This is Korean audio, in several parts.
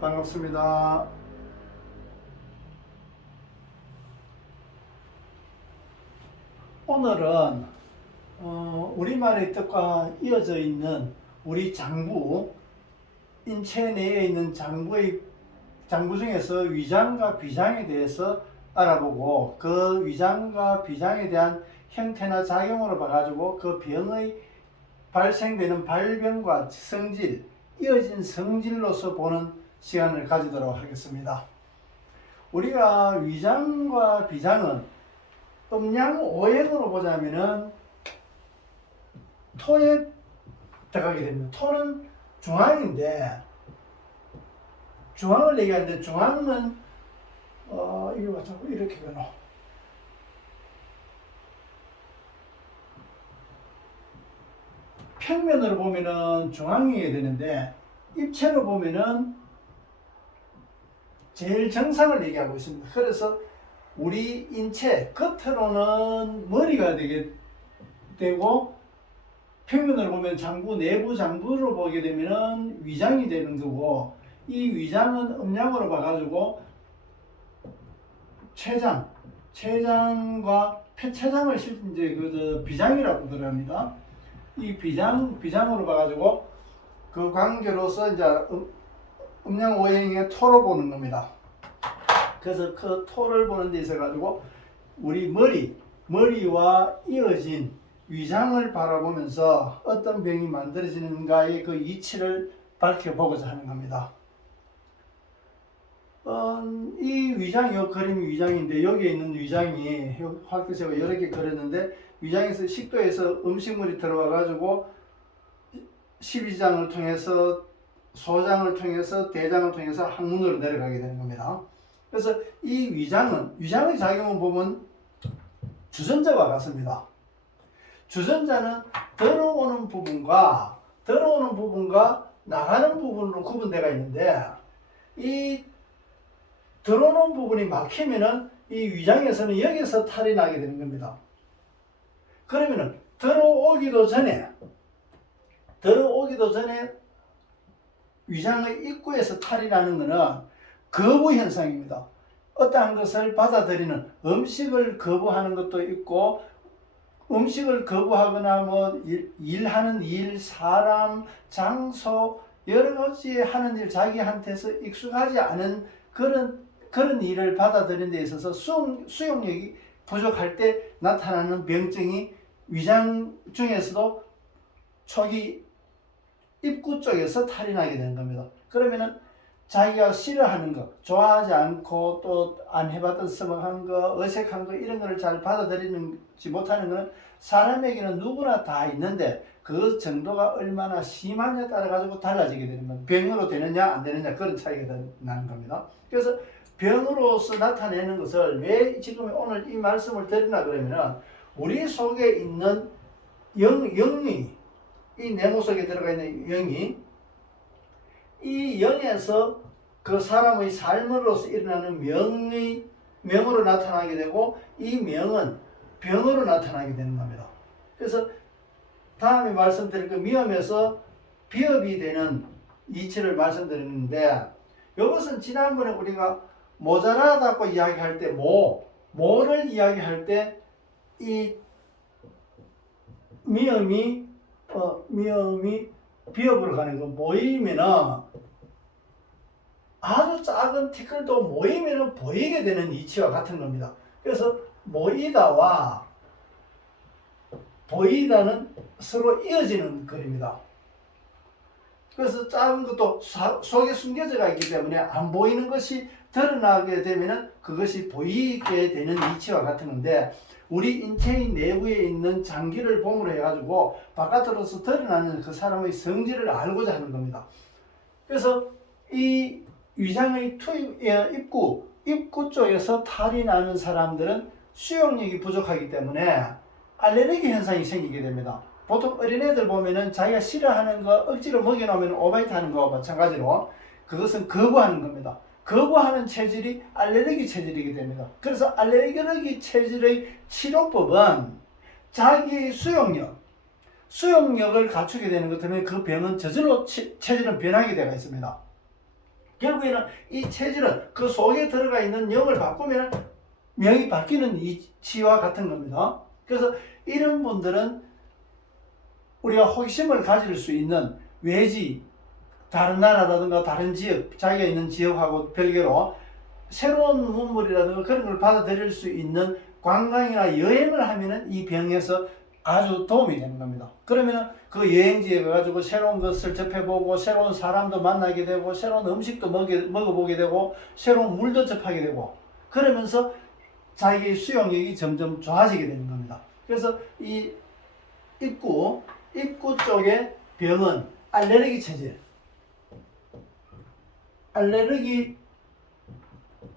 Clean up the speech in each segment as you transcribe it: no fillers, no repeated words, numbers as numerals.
반갑습니다. 오늘은 우리말의 뜻과 이어져 있는 우리 장부, 인체 내에 있는 장부 중에서 위장과 비장에 대해서 알아보고, 그 위장과 비장에 대한 형태나 작용으로 봐가지고 그 병의 발생되는 발병과 성질, 이어진 성질로서 보는 시간을 가지도록 하겠습니다. 우리가 위장과 비장은 음양오행으로 보자면은 토에 들어가게 됩니다. 토는 중앙인데, 중앙을 얘기하는데, 중앙은 이거 자꾸 이렇게 변호. 평면으로 보면은 중앙이 되는데, 입체로 보면은 제일 정상을 얘기하고 있습니다. 그래서 우리 인체 겉으로는 머리가 되고, 평면으로 보면 장부, 내부 장부로 보게 되면은 위장이 되는 거고, 이 위장은 음양으로 봐가지고 췌장과 폐췌장을 이제 비장이라고 들어갑니다. 이 비장으로 봐가지고 그 관계로서 이제 음양오행의 토로 보는 겁니다. 그래서 그 토를 보는 데 있어 가지고 우리 머리와 이어진 위장을 바라보면서 어떤 병이 만들어지는가의 그 이치를 밝혀보고자 하는 겁니다. 이 위장이, 요 그림이 위장인데, 여기에 있는 위장이 활기체가 여러 개 그렸는데, 위장에서 식도에서 음식물이 들어와 가지고 십이장을 통해서, 소장을 통해서, 대장을 통해서 항문으로 내려가게 되는 겁니다. 그래서 이 위장의 작용을 보면 주전자와 같습니다. 주전자는 들어오는 부분과 나가는 부분으로 구분되어 있는데, 이 들어오는 부분이 막히면은 이 위장에서는 여기서 탈이 나게 되는 겁니다. 그러면은 들어오기도 전에 위장의 입구에서 탈이 나는 것은 거부 현상입니다. 어떠한 것을 받아들이는, 음식을 거부하는 것도 있고, 음식을 거부하거나 일하는 일, 사람, 장소, 여러 가지 하는 일, 자기한테서 익숙하지 않은 그런 일을 받아들이는 데 있어서 수용력이 부족할 때 나타나는 병증이 위장 중에서도 초기 입구 쪽에서 탈이 나게 되는 겁니다. 그러면은 자기가 싫어하는 거, 좋아하지 않고 또 안 해봤던 서먹한 거, 어색한 거, 이런 거를 잘 받아들이지 못하는 거는 사람에게는 누구나 다 있는데, 그 정도가 얼마나 심하냐에 따라 가지고 달라지게 되는 겁니다. 병으로 되느냐 안 되느냐, 그런 차이가 나는 겁니다. 그래서 병으로서 나타내는 것을 왜 지금 오늘 이 말씀을 드리나 그러면은, 우리 속에 있는 영이, 이 네모 속에 들어가 있는 영이, 이 영에서 그 사람의 삶으로서 일어나는 명으로 나타나게 되고, 이 명은 병으로 나타나게 되는 겁니다. 그래서 다음에 말씀드릴 그 미음에서 비업이 되는 이치를 말씀드렸는데, 이것은 지난번에 우리가 모자라다고 이야기할 때, 모를 이야기할 때 이 미음이 비업으로 가는 거, 모이면은 아주 작은 티끌도 모이면은 보이게 되는 이치와 같은 겁니다. 그래서 모이다와 보이다는 서로 이어지는 글입니다. 그래서 작은 것도 속에 숨겨져가 있기 때문에 안 보이는 것이 드러나게 되면은 그것이 보이게 되는 이치와 같은 건데, 우리 인체의 내부에 있는 장기를 보므로 해가지고 바깥으로서 드러나는 그 사람의 성질을 알고자 하는 겁니다. 그래서 이 위장의 입구 쪽에서 탈이 나는 사람들은 수용력이 부족하기 때문에 알레르기 현상이 생기게 됩니다. 보통 어린애들 보면은 자기가 싫어하는 거 억지로 먹여놓으면 오바이트 하는 거와 마찬가지로 그것은 거부하는 겁니다. 거부하는 체질이 알레르기 체질이게 됩니다. 그래서 알레르기 체질의 치료법은 자기의 수용력을 갖추게 되는 것 때문에 그 병은 저절로 체질은 변하게 되어 있습니다. 결국에는 이 체질은 그 속에 들어가 있는 영을 바꾸면 명이 바뀌는 이치와 같은 겁니다. 그래서 이런 분들은 우리가 호기심을 가질 수 있는 외지, 다른 나라라든가 다른 지역, 자기가 있는 지역하고 별개로 새로운 문물이라든가 그런 걸 받아들일 수 있는 관광이나 여행을 하면은 이 병에서 아주 도움이 되는 겁니다. 그러면은 그 여행지에 가가지고 새로운 것을 접해보고 새로운 사람도 만나게 되고 새로운 음식도 먹어보게 되고 새로운 물도 접하게 되고 그러면서 자기의 수용력이 점점 좋아지게 되는 겁니다. 그래서 이 입구 쪽의 병은 알레르기 체질, 알레르기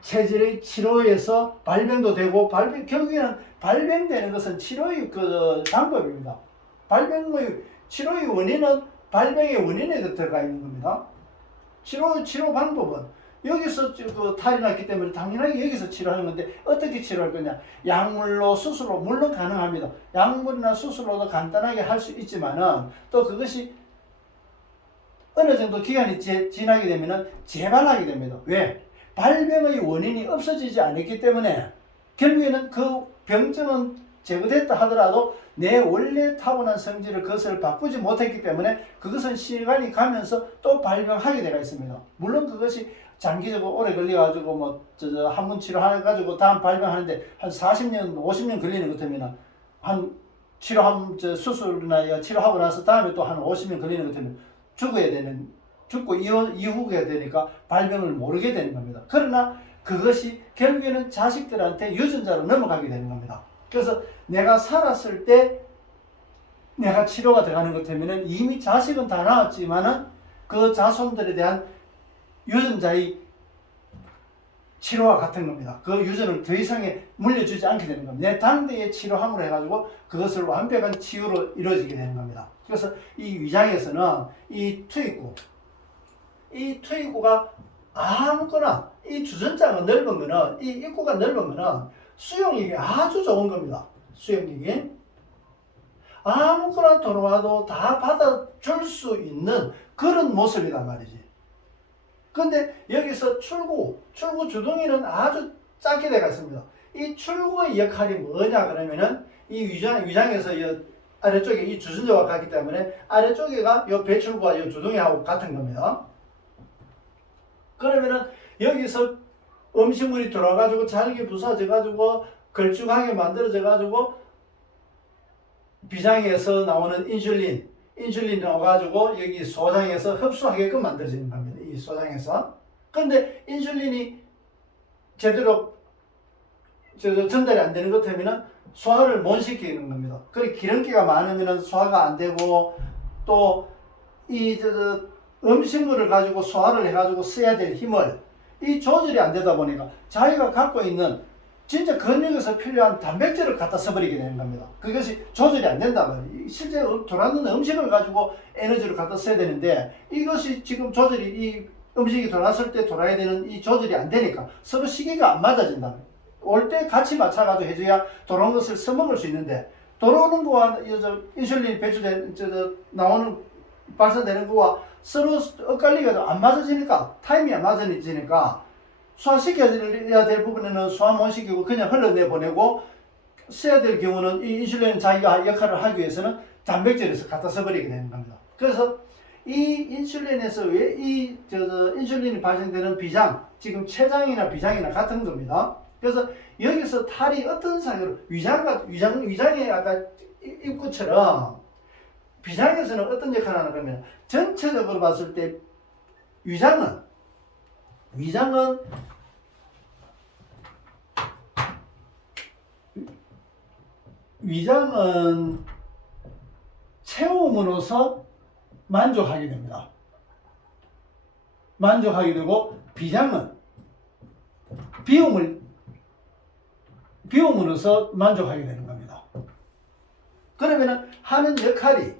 체질의 치료에서 발병도 되고 결국에는 발병되는 것은 치료의 그 방법입니다. 치료의 원인은 발병의 원인에 들어가 있는 겁니다. 치료 방법은 여기서 그 탈이 났기 때문에 당연하게 여기서 치료하는 건데 어떻게 치료할 거냐? 약물로 수술로 물론 가능합니다. 약물이나 수술로도 간단하게 할 수 있지만은 또 그것이 어느 정도 기간이 지나게 되면은 재발하게 됩니다. 왜? 발병의 원인이 없어지지 않았기 때문에 결국에는 그 병증은 제거됐다 하더라도 내 원래 타고난 성질을 그것을 바꾸지 못했기 때문에 그것은 시간이 가면서 또 발병하게 되어 있습니다. 물론 그것이 장기적으로 오래 걸려가지고 한 번 치료해가지고 다음 발병하는데 한 40년, 50년 걸리는 것 같으면 수술이나 치료하고 나서 다음에 또 한 50년 걸리는 것 같으면 죽고 이후가 되니까 발병을 모르게 되는 겁니다. 그러나 그것이 결국에는 자식들한테 유전자로 넘어가게 되는 겁니다. 그래서 내가 살았을 때 내가 치료가 들어가는 것 때문에 이미 자식은 다 나왔지만은 그 자손들에 대한 유전자의 치료와 같은 겁니다. 그 유전을 더 이상에 물려주지 않게 되는 겁니다. 내 당대에 치료함으로 해가지고 그것을 완벽한 치유로 이루어지게 되는 겁니다. 그래서 이 위장에서는 이 투입구가 아무거나 이 주전자가 넓으면은 이 입구가 넓으면은 수용력이 아주 좋은 겁니다. 수용력이 아무거나 들어와도 다 받아줄 수 있는 그런 모습이란 말이지. 근데 여기서 출구 주둥이는 아주 작게 되어 있습니다. 이 출구의 역할이 뭐냐 그러면은 이 위장에서 아래쪽에 이 주전자와 같기 때문에 아래쪽에가 이 배출구와 이 주둥이하고 같은 겁니다. 그러면은 여기서 음식물이 들어가지고 잘게 부서져가지고 걸쭉하게 만들어져가지고 비장에서 나오는 인슐린이 나와가지고 여기 소장에서 흡수하게끔 만들어지는 겁니다. 이 소장에서. 그런데 인슐린이 제대로 전달이 안 되는 것 때문에 소화를 못 시키는 겁니다. 그리고 기름기가 많으면 소화가 안 되고 또 이 음식물을 가지고 소화를 해가지고 써야 될 힘을 이 조절이 안 되다 보니까 자기가 갖고 있는 진짜 근육에서 필요한 단백질을 갖다 써버리게 되는 겁니다. 그것이 조절이 안 된다 말이에요. 실제 돌아가는 음식을 가지고 에너지를 갖다 써야 되는데 이것이 지금 조절이 이 음식이 돌아왔을 때 돌아야 되는 이 조절이 안 되니까 서로 시계가 안 맞아진다. 올 때 같이 맞춰가지고 해줘야 돌아온 것을 써먹을 수 있는데 돌아오는 거와 인슐린이 배출된 나오는 발산되는 거와 서로 엇갈리가 안 맞아지니까 타이밍이 안 맞아지니까 소화시켜야 될 부분에는 소화 못 시키고 그냥 흘러내보내고 써야 될 경우는 이 인슐린은 자기가 역할을 하기 위해서는 단백질에서 갖다 써버리게 되는 겁니다. 그래서 이 인슐린에서 왜 인슐린이 발생되는 비장, 지금 췌장이나 비장이나 같은 겁니다. 그래서 여기서 탈이 어떤 상태로 위장의 아까 입구처럼 비장에서는 어떤 역할을 하는 거면 전체적으로 봤을 때 위장은 채움으로써 만족하게 됩니다. 만족하게 되고 비장은 비움으로써 만족하게 되는 겁니다. 그러면은 하는 역할이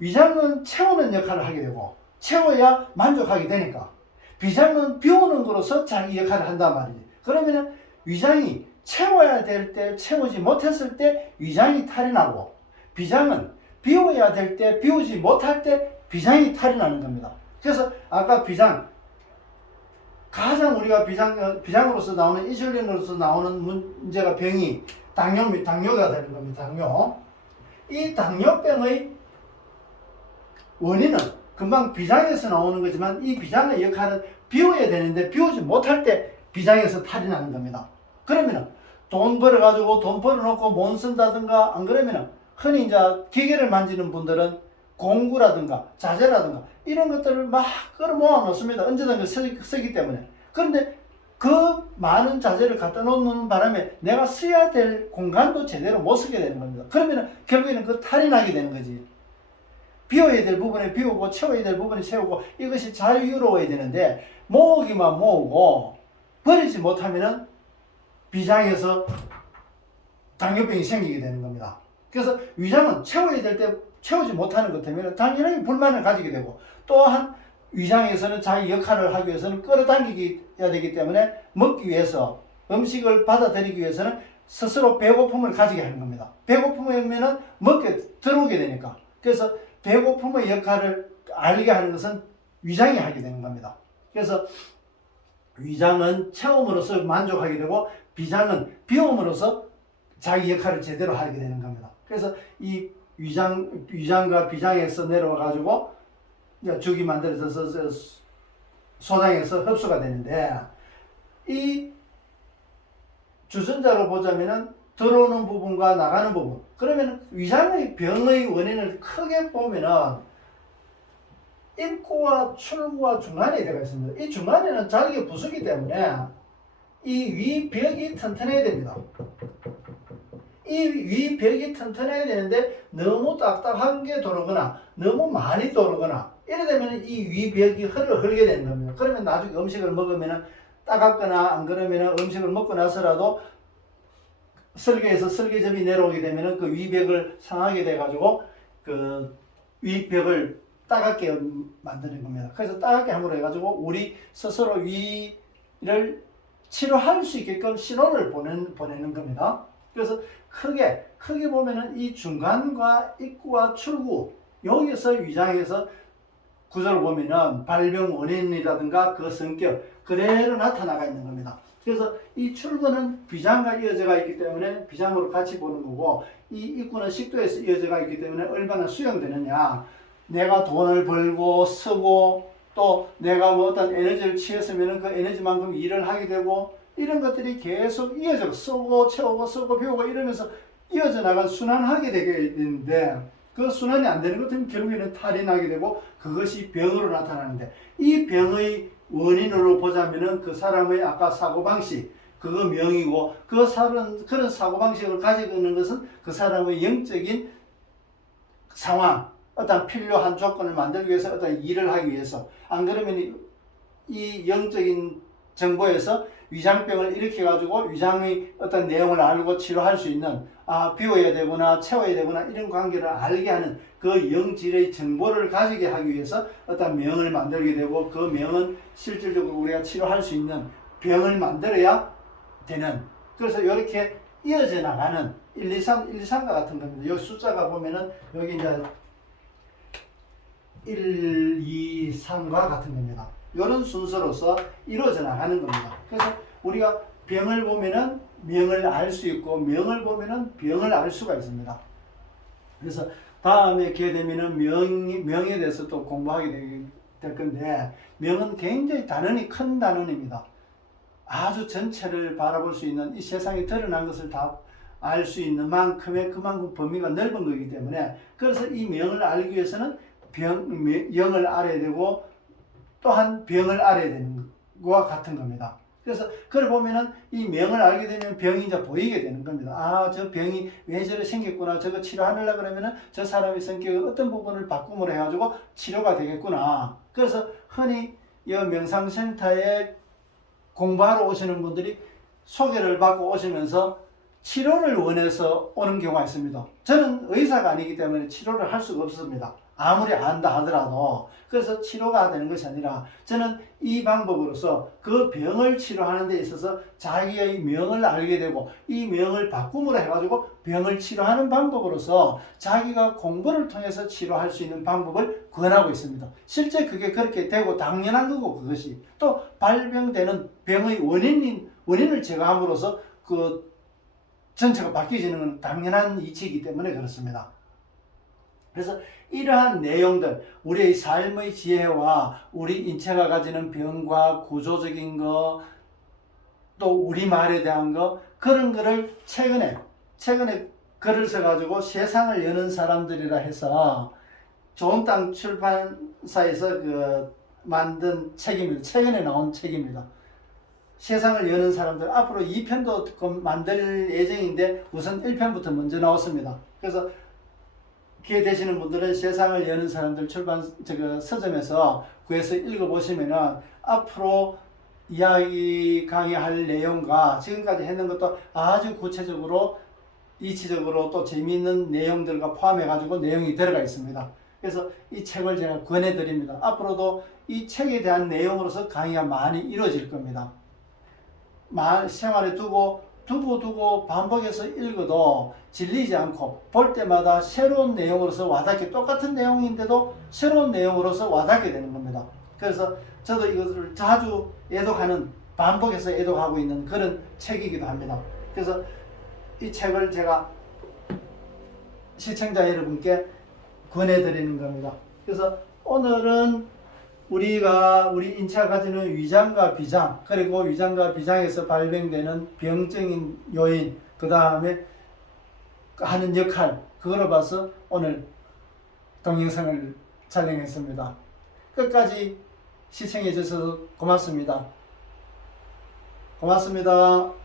위장은 채우는 역할을 하게 되고 채워야 만족하게 되니까 비장은 비우는 거로서 자기 역할을 한단 말이지. 그러면은 위장이 채워야 될 때 채우지 못했을 때 위장이 탈이 나고 비장은 비워야 될 때 비우지 못할 때 비장이 탈이 나는 겁니다. 그래서 아까 비장 가장 우리가 비장으로서 나오는 인슐린으로서 나오는 문제가 병이 당뇨가 되는 겁니다. 당뇨. 이 당뇨병의 원인은 금방 비장에서 나오는 거지만 이 비장의 역할은 비워야 되는데 비우지 못할 때 비장에서 탈이 나는 겁니다. 그러면은 돈 벌어가지고 돈 벌어놓고 못 쓴다든가 안 그러면은 흔히 이제 기계를 만지는 분들은 공구라든가 자재라든가 이런 것들을 막 끌어모아 놓습니다. 언제든가 쓰기 때문에. 그런데 그 많은 자재를 갖다 놓는 바람에 내가 써야 될 공간도 제대로 못 쓰게 되는 겁니다. 그러면 결국에는 그 탈이 나게 되는 거지. 비워야 될 부분에 비우고 채워야 될 부분에 채우고 이것이 자유로워야 되는데 모으기만 모으고 버리지 못하면은 비장에서 당뇨병이 생기게 되는 겁니다. 그래서 위장은 채워야 될 때 채우지 못하는 것 때문에 당연히 불만을 가지게 되고 또한 위장에서는 자기 역할을 하기 위해서는 끌어당겨야 되기 때문에 먹기 위해서 음식을 받아들이기 위해서는 스스로 배고픔을 가지게 하는 겁니다. 배고픔이면은 먹게 들어오게 되니까. 그래서 배고픔의 역할을 알게 하는 것은 위장이 하게 되는 겁니다. 그래서 위장은 채움으로써 만족하게 되고 비장은 비움으로써 자기 역할을 제대로 하게 되는 겁니다. 그래서 이 위장과 비장에서 내려와 가지고 죽이 만들어져서 소장에서 흡수가 되는데 이 주전자로 보자면은 들어오는 부분과 나가는 부분. 그러면 위장의 병의 원인을 크게 보면은 입구와 출구와 중간에 들어가 있습니다. 이 중간에는 잘게 부수기 때문에 이 위벽이 튼튼해야 됩니다. 이 위벽이 튼튼해야 되는데 너무 딱딱한 게 들어오거나 너무 많이 들어오거나 이래 되면 이 위벽이 흘게 되는 겁니다. 그러면 나중에 음식을 먹으면 따갑거나 안 그러면 음식을 먹고 나서라도 설계에서 설계점이 내려오게 되면 그 위벽을 상하게 돼 가지고 그 위벽을 따갑게 만드는 겁니다. 그래서 따갑게 함으로 해가지고 우리 스스로 위를 치료할 수 있게끔 신호를 보내는 겁니다. 그래서 크게 보면은 이 중간과 입구와 출구 여기서 위장에서 구조를 보면은 발병 원인이라든가 그 성격 그대로 나타나가 있는 겁니다. 그래서 이 출구는 비장과 이어져가 있기 때문에 비장으로 같이 보는 거고 이 입구는 식도에서 이어져가 있기 때문에 얼마나 수용되느냐. 내가 돈을 벌고 쓰고 또 내가 뭐 어떤 에너지를 취했으면 그 에너지만큼 일을 하게 되고 이런 것들이 계속 이어져 쓰고 채우고 쓰고 비우고 이러면서 이어져 나간 순환하게 되게 되는데 그 순환이 안 되는 것 때문에 결국에는 탈이 나게 되고 그것이 병으로 나타나는데 이 병의 원인으로 보자면은 그 사람의 아까 사고방식 그거 명이고 그런 사고방식을 가지고 있는 것은 그 사람의 영적인 상황 어떤 필요한 조건을 만들기 위해서 어떤 일을 하기 위해서 안 그러면 이 영적인 정보에서 위장병을 일으켜 가지고 위장의 어떤 내용을 알고 치료할 수 있는 비워야 되구나 채워야 되구나 이런 관계를 알게 하는 그 영질의 정보를 가지게 하기 위해서 어떤 명을 만들게 되고 그 명은 실질적으로 우리가 치료할 수 있는 병을 만들어야 되는 그래서 이렇게 이어져 나가는 1, 2, 3, 1, 2, 3과 같은 겁니다. 여기 숫자가 보면은 여기 이제 1, 2, 3과 같은 겁니다. 이런 순서로서 이루어져 나가는 겁니다. 그래서 우리가 병을 보면은 명을 알 수 있고 명을 보면은 병을 알 수가 있습니다. 그래서 다음에 기회 되면은 명에 대해서 또 공부하게 될 건데 명은 굉장히 단원이 큰 단원입니다. 아주 전체를 바라볼 수 있는 이 세상에 드러난 것을 다 알 수 있는 만큼의 그만큼 범위가 넓은 거기 때문에 그래서 이 명을 알기 위해서는 영을 알아야 되고 또한 병을 알아야 되는 것과 같은 겁니다. 그래서 그걸 보면은 이 명을 알게 되면 병이 이제 보이게 되는 겁니다. 저 병이 왜 저래 생겼구나. 저거 치료하려고 그러면은 저 사람의 성격의 어떤 부분을 바꿈으로 해가지고 치료가 되겠구나. 그래서 흔히 이 명상센터에 공부하러 오시는 분들이 소개를 받고 오시면서 치료를 원해서 오는 경우가 있습니다. 저는 의사가 아니기 때문에 치료를 할 수가 없습니다. 아무리 안다 하더라도. 그래서 치료가 되는 것이 아니라 저는 이 방법으로서 그 병을 치료하는 데 있어서 자기의 명을 알게 되고 이 명을 바꿈으로 해가지고 병을 치료하는 방법으로서 자기가 공부를 통해서 치료할 수 있는 방법을 권하고 있습니다. 실제 그게 그렇게 되고 당연한 거고, 그것이 또 발병되는 병의 원인을 제거함으로써 그 전체가 바뀌어지는 건 당연한 이치이기 때문에 그렇습니다. 그래서 이러한 내용들, 우리의 삶의 지혜와 우리 인체가 가지는 병과 구조적인 거, 또 우리말에 대한 거, 그런 거를 최근에 글을 써가지고 세상을 여는 사람들이라 해서 좋은 땅 출판사에서 만든 책입니다. 최근에 나온 책입니다. 세상을 여는 사람들, 앞으로 2편도 만들 예정인데 우선 1편부터 먼저 나왔습니다. 그래서 기회 되시는 분들은 세상을 여는 사람들 서점에서 구해서 읽어보시면은 앞으로 이야기 강의할 내용과 지금까지 했는 것도 아주 구체적으로 이치적으로 또 재미있는 내용들과 포함해가지고 내용이 들어가 있습니다. 그래서 이 책을 제가 권해드립니다. 앞으로도 이 책에 대한 내용으로서 강의가 많이 이루어질 겁니다. 생활에 두고 반복해서 읽어도 질리지 않고 볼 때마다 새로운 내용으로서 와닿게, 똑같은 내용인데도 새로운 내용으로서 와닿게 되는 겁니다. 그래서 저도 이것을 자주 반복해서 애독하고 있는 그런 책이기도 합니다. 그래서 이 책을 제가 시청자 여러분께 권해드리는 겁니다. 그래서 오늘은 우리 인체가 가지는 위장과 비장, 그리고 위장과 비장에서 발병되는 병적인 요인, 그 다음에 하는 역할, 그거로 봐서 오늘 동영상을 촬영했습니다. 끝까지 시청해 주셔서 고맙습니다. 고맙습니다.